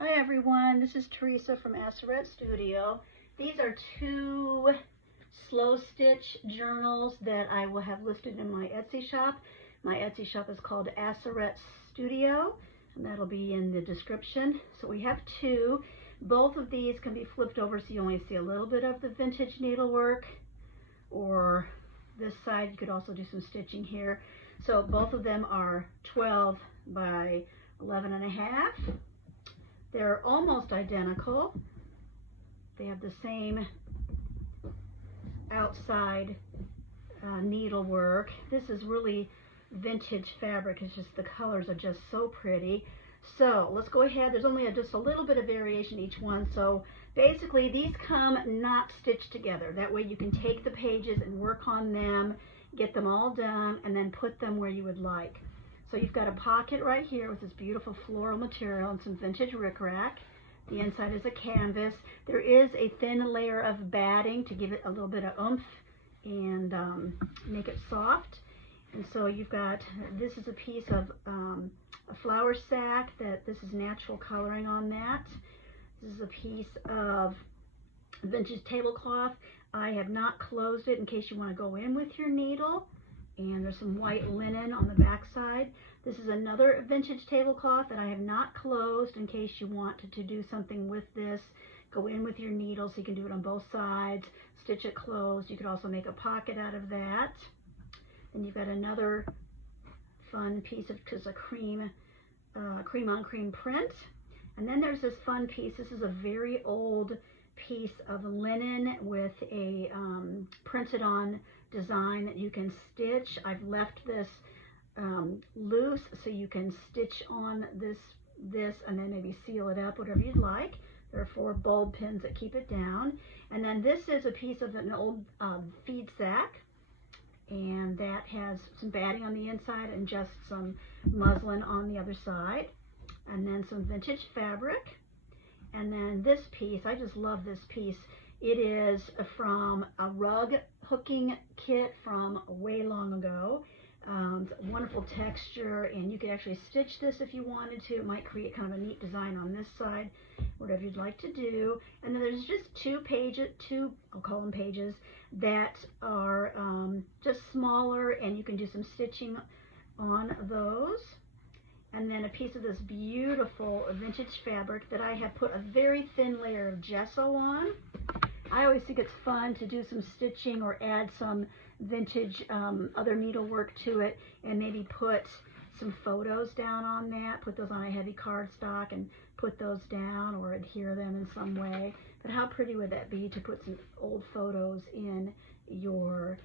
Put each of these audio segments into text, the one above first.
Hi everyone, this is Teresa from Aseret Studio. These are two slow stitch journals that I will have listed in my Etsy shop. My Etsy shop is called Aseret Studio, and that'll be in the description. So we have two. Both of these can be flipped over so you only see a little bit of the vintage needlework, or this side you could also do some stitching here. So both of them are 12 by 11 and a half. They're almost identical. They have the same outside needlework. This is really vintage fabric. It's just the colors are just so pretty. So let's go ahead. There's only just a little bit of variation each one. So basically these come not stitched together. That way you can take the pages and work on them, get them all done, and then put them where you would like. So you've got a pocket right here with this beautiful floral material and some vintage rickrack. The inside is a canvas. There is a thin layer of batting to give it a little bit of oomph and make it soft. And so you've got, this is a piece of a flour sack that this is natural coloring on that. This is a piece of vintage tablecloth. I have not closed it in case you want to go in with your needle. And there's some white linen on the back side. This is another vintage tablecloth that I have not closed in case you want to do something with this. Go in with your needle so you can do it on both sides, stitch it closed. You could also make a pocket out of that. Then you've got another fun piece of a cream on cream print. And then there's this fun piece. This is a very old piece of linen with a printed on design that you can stitch. I've left this loose so you can stitch on this and then maybe seal it up, whatever you'd like. There are 4 bulb pins that keep it down. And then this is a piece of an old feed sack, and that has some batting on the inside and just some muslin on the other side. And then some vintage fabric. And then this piece, I just love this piece. It is from a rug hooking kit from way long ago. It's a wonderful texture, and you could actually stitch this if you wanted to. It might create kind of a neat design on this side, whatever you'd like to do. And then there's just two, I'll call them pages, that are just smaller, and you can do some stitching on those. And then a piece of this beautiful vintage fabric that I have put a very thin layer of gesso on. I always think it's fun to do some stitching or add some vintage other needlework to it, and maybe put some photos down on that, put those on a heavy cardstock and put those down or adhere them in some way. But how pretty would that be to put some old photos in your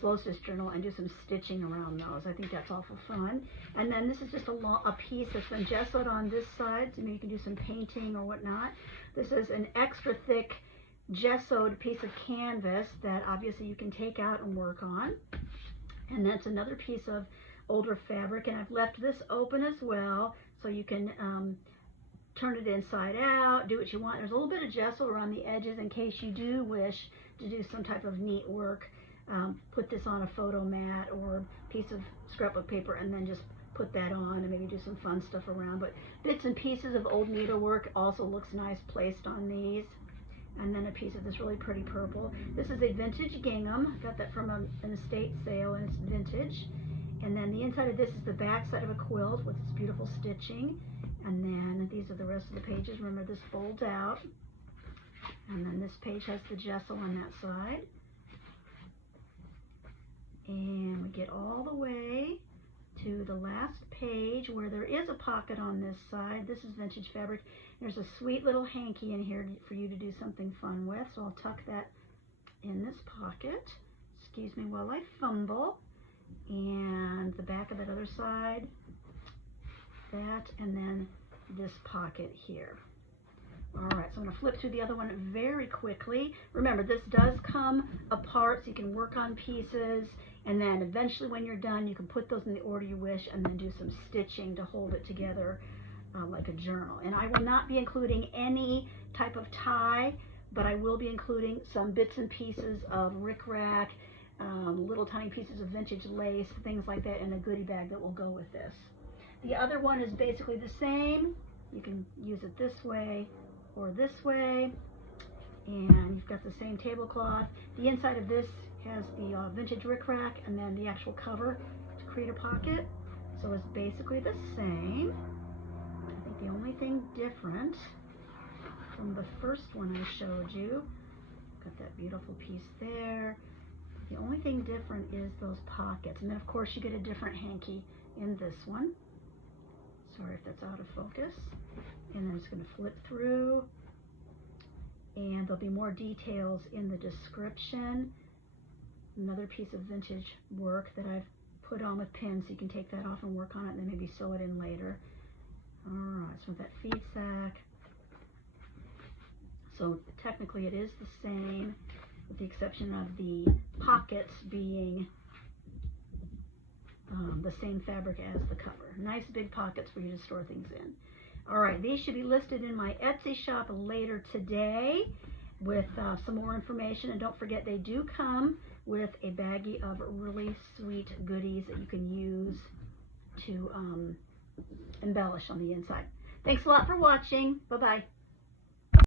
slow stitch journal and do some stitching around those? I think that's awful fun. And then this is just a piece that's been gessoed on this side, so maybe you can do some painting or whatnot. This is an extra thick gessoed piece of canvas that obviously you can take out and work on. And that's another piece of older fabric, and I've left this open as well so you can turn it inside out, do what you want. There's a little bit of gesso around the edges in case you do wish to do some type of neat work. Put this on a photo mat or piece of scrapbook paper and then just put that on and maybe do some fun stuff around. But bits and pieces of old needlework also looks nice placed on these. And then a piece of this really pretty purple. This is a vintage gingham. Got that from an estate sale, and it's vintage. And then the inside of this is the back side of a quilt with this beautiful stitching. And then these are the rest of the pages. Remember, this folds out. And then this page has the gesso on that side. And we get all the way to the last page where there is a pocket on this side. This is vintage fabric. There's a sweet little hanky in here for you to do something fun with. So I'll tuck that in this pocket. Excuse me while I fumble. And the back of that other side, that, and then this pocket here. All right, so I'm going to flip through the other one very quickly. Remember, this does come apart so you can work on pieces, and then eventually when you're done, you can put those in the order you wish and then do some stitching to hold it together like a journal. And I will not be including any type of tie, but I will be including some bits and pieces of rickrack, little tiny pieces of vintage lace, things like that in a goodie bag that will go with this. The other one is basically the same. You can use it this way or this way. And you've got the same tablecloth. The inside of this has the vintage rickrack and then the actual cover to create a pocket. So it's basically the same. I think the only thing different from the first one I showed you, got that beautiful piece there. The only thing different is those pockets. And then of course you get a different hanky in this one. Sorry if that's out of focus. And then it's going to flip through. And there'll be more details in the description. Another piece of vintage work that I've put on with pins, so you can take that off and work on it and then maybe sew it in later. Alright, so that feed sack. So technically it is the same, with the exception of the pockets being the same fabric as the cover. Nice big pockets for you to store things in. Alright, these should be listed in my Etsy shop later today with some more information. And don't forget, they do come with a baggie of really sweet goodies that you can use to embellish on the inside. Thanks a lot for watching. Bye-bye.